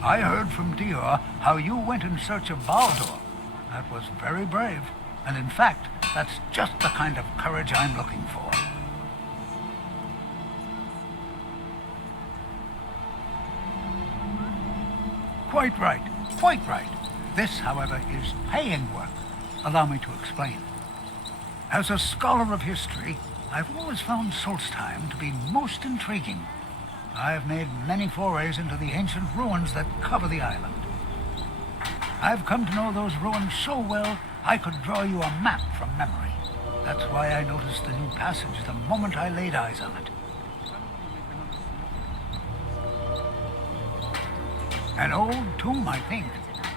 I heard from Dior how you went in search of Baldur. That was very brave. And in fact, that's just the kind of courage I'm looking for. Quite right. Quite right. This, however, is paying work. Allow me to explain. As a scholar of history, I've always found Solstheim to be most intriguing. I've made many forays into the ancient ruins that cover the island. I've come to know those ruins so well, I could draw you a map from memory. That's why I noticed the new passage the moment I laid eyes on it. An old tomb, I think.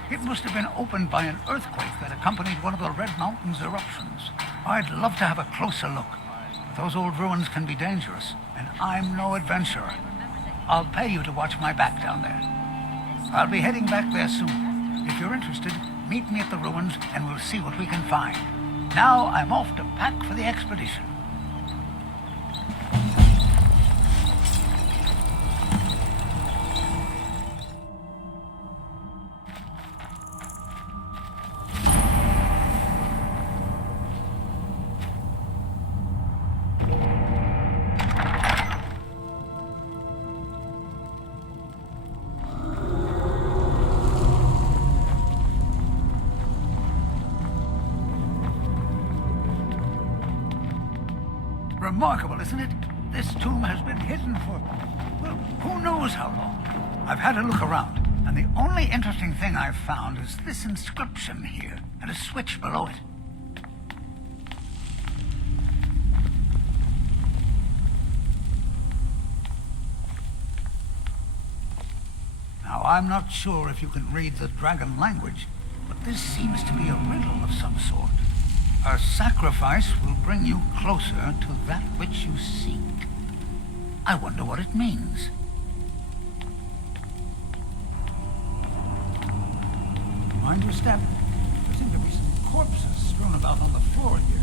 It must have been opened by an earthquake that accompanied one of the Red Mountains eruptions. I'd love to have a closer look. But those old ruins can be dangerous, and I'm no adventurer. I'll pay you to watch my back down there. I'll be heading back there soon. If you're interested, meet me at the ruins and we'll see what we can find. Now I'm off to pack for the expedition. Remarkable, isn't it? This tomb has been hidden for, well, who knows how long. I've had a look around, and the only interesting thing I've found is this inscription here, and a switch below it. Now, I'm not sure if you can read the dragon language, but this seems to be a riddle of some sort. A sacrifice will bring you closer to that which you seek. I wonder what it means. Mind your step. There seem to be some corpses strewn about on the floor here.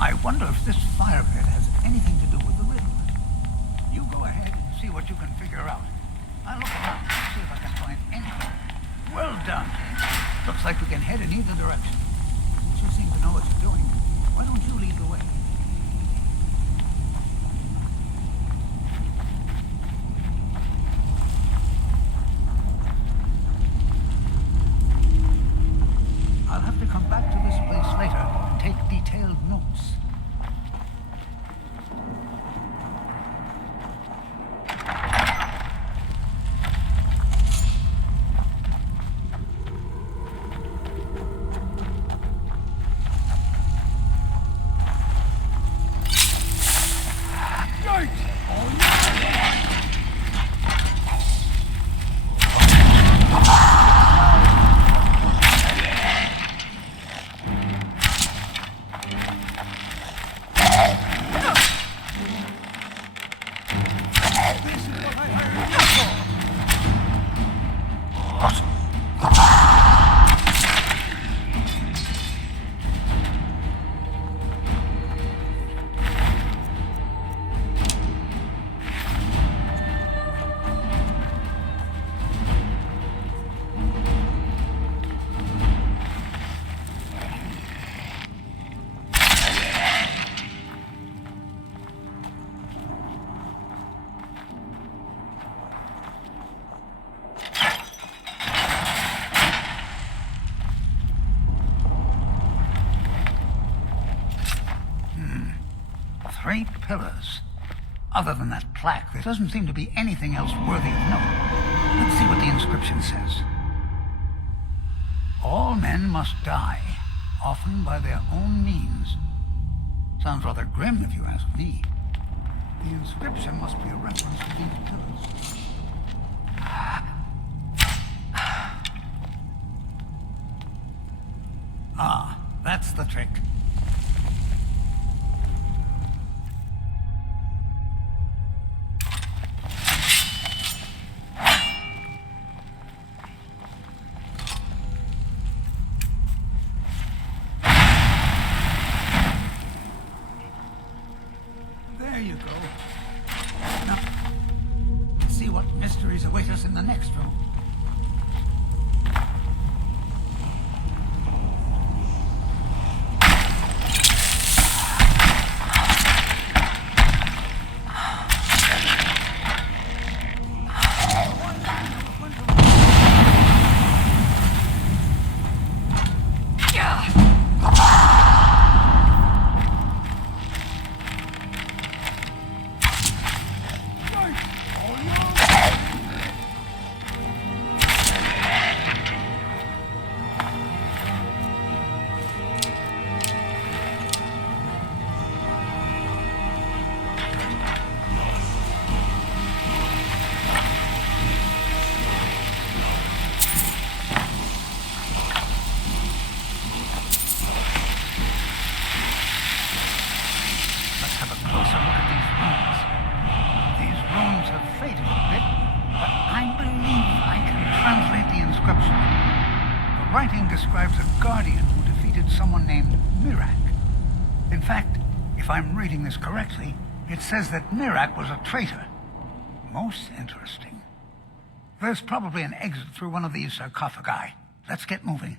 I wonder if this fire pit has anything to do with the riddle. You go ahead and see what you can figure out. I'll look around and see if I can find anything. Well done. Looks like we can head in either direction. Since you seem to know what you're doing, why don't you lead the way? I'll have to come back to this place later and take detailed notes. Three pillars. Other than that plaque, there doesn't seem to be anything else worthy of note. Let's see what the inscription says. All men must die, often by their own means. Sounds rather grim if you ask me. The inscription must be a reference to these pillars. Ah, that's the trick. describes a guardian who defeated someone named Mirak. In fact, if I'm reading this correctly, it says that Mirak was a traitor. Most interesting. There's probably an exit through one of these sarcophagi. Let's get moving.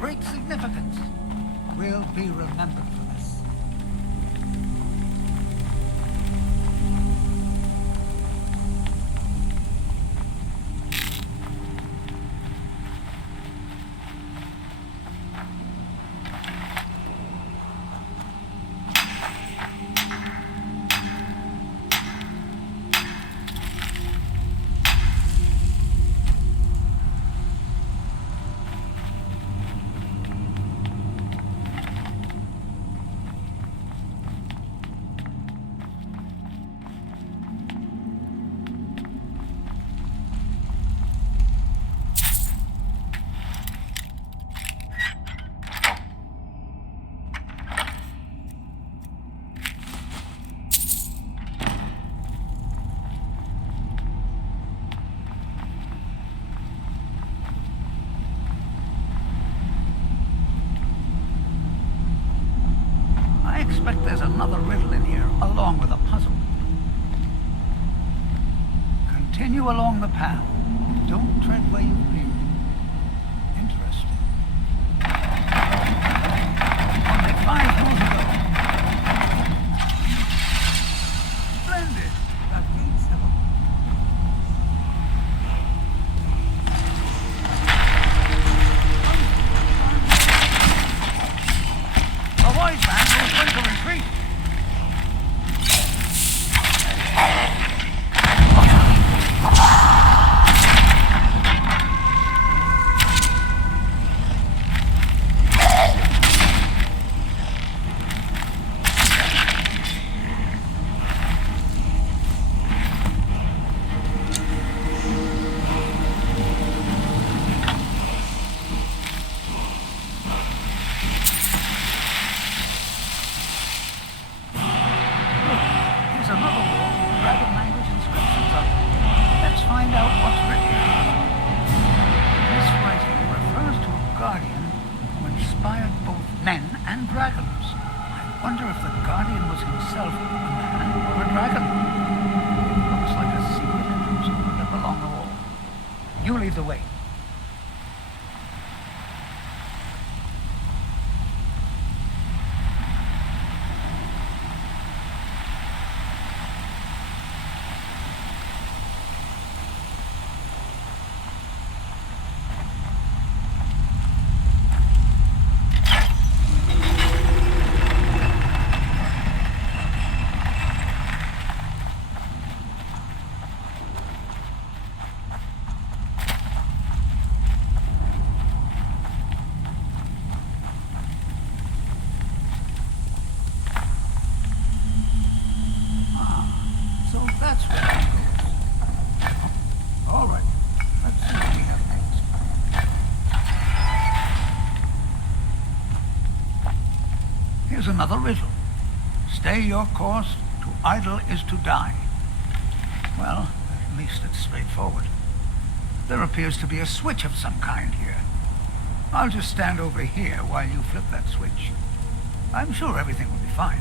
Great significance. We'll be remembered for this. I expect there's another riddle in here, along with a puzzle. Continue along the path. Don't tread where you've been. Interesting. Only 5 moves ago. Splendid. The gates have opened. A wise man knows when to retreat. You lead the way. Here's another riddle. Stay your course, to idle is to die. Well, at least it's straightforward. There appears to be a switch of some kind here. I'll just stand over here while you flip that switch. I'm sure everything will be fine.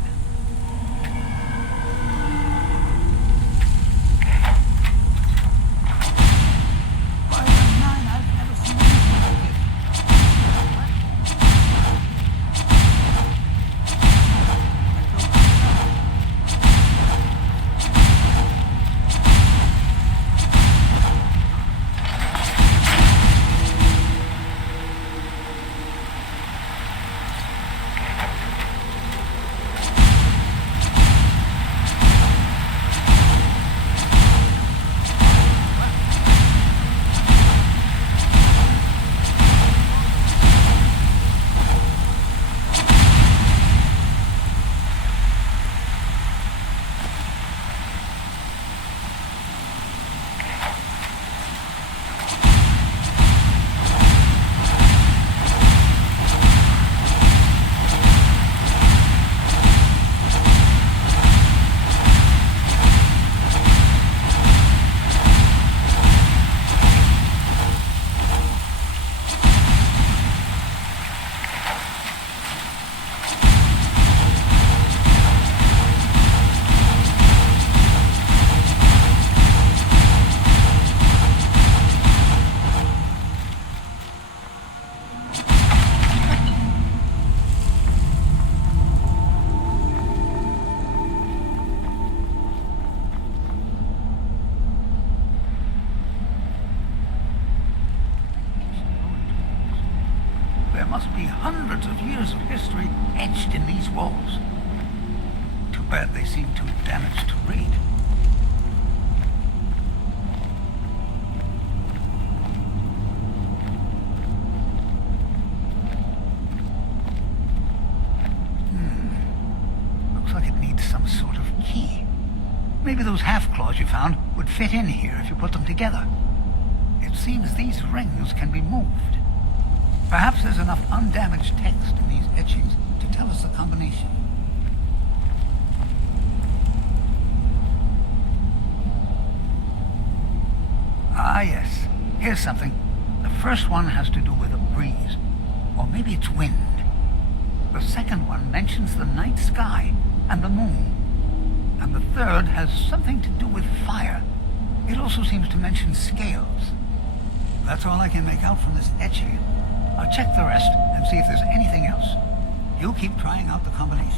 must be hundreds of years of history etched in these walls. Too bad they seem too damaged to read. Looks like it needs some sort of key. Maybe those half-claws you found would fit in here if you put them together. It seems these rings can be moved. Perhaps there's enough undamaged text in these etchings to tell us the combination. Ah, yes. Here's something. The first one has to do with a breeze. Or maybe it's wind. The second one mentions the night sky and the moon. And the third has something to do with fire. It also seems to mention scales. That's all I can make out from this etching. I'll check the rest and see if there's anything else. You keep trying out the combinations.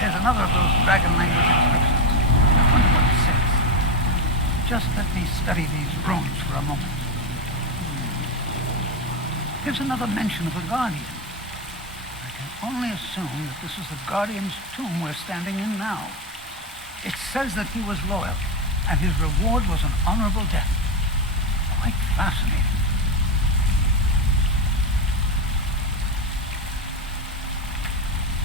There's another of those dragon language inscriptions. I wonder what it says. Just let me study these runes for a moment. Here's another mention of a guardian. I can only assume that this is the guardian's tomb we're standing in now. It says that he was loyal, and his reward was an honorable death. Quite fascinating.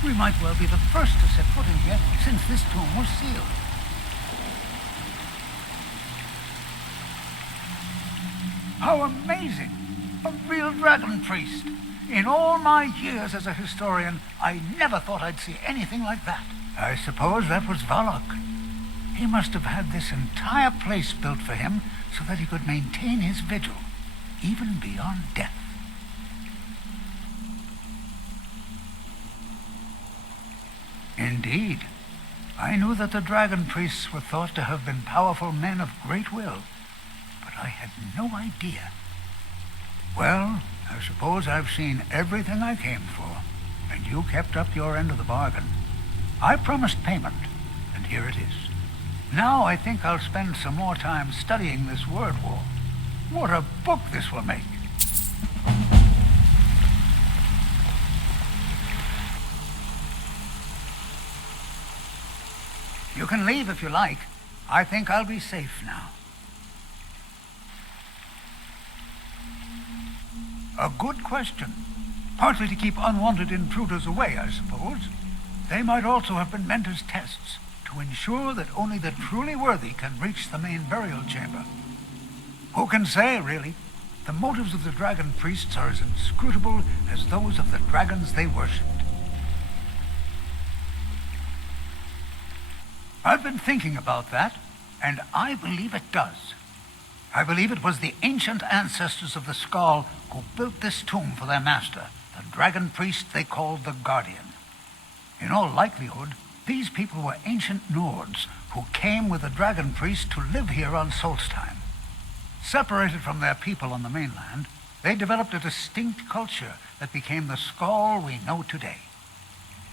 We might well be the first to set foot in here since this tomb was sealed. How amazing! A real dragon priest! In all my years as a historian, I never thought I'd see anything like that. I suppose that was Vahlok. He must have had this entire place built for him so that he could maintain his vigil, even beyond death. Indeed. I knew that the dragon priests were thought to have been powerful men of great will, but I had no idea. Well, I suppose I've seen everything I came for, and you kept up your end of the bargain. I promised payment, and here it is. Now I think I'll spend some more time studying this word wall. What a book this will make! You can leave if you like. I think I'll be safe now. A good question. Partly to keep unwanted intruders away, I suppose. They might also have been meant as tests, to ensure that only the truly worthy can reach the main burial chamber. Who can say, really? The motives of the dragon priests are as inscrutable as those of the dragons they worshipped. I've been thinking about that, and I believe it does. I believe it was the ancient ancestors of the Skull who built this tomb for their master, the dragon priest they called the Guardian. In all likelihood, these people were ancient Nords who came with the dragon priest to live here on Solstheim. Separated from their people on the mainland, They developed a distinct culture that became the Skald we know today.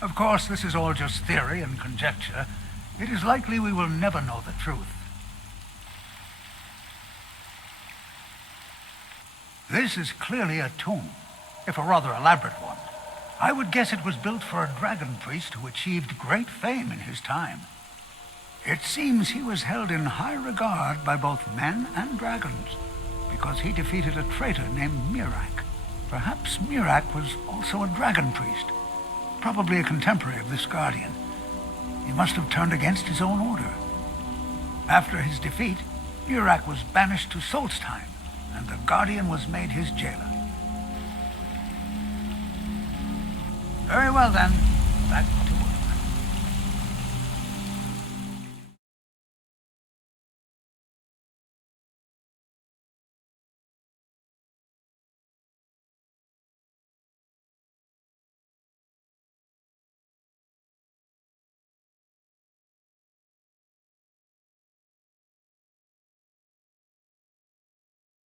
Of course, this is all just theory and conjecture. It is likely we will never know the truth. This is clearly a tomb, if a rather elaborate one. I would guess it was built for a dragon priest who achieved great fame in his time. It seems he was held in high regard by both men and dragons, because he defeated a traitor named Mirak. Perhaps Mirak was also a dragon priest, probably a contemporary of this guardian. He must have turned against his own order. After his defeat, Mirak was banished to Solstheim, and the guardian was made his jailer. Very well then, back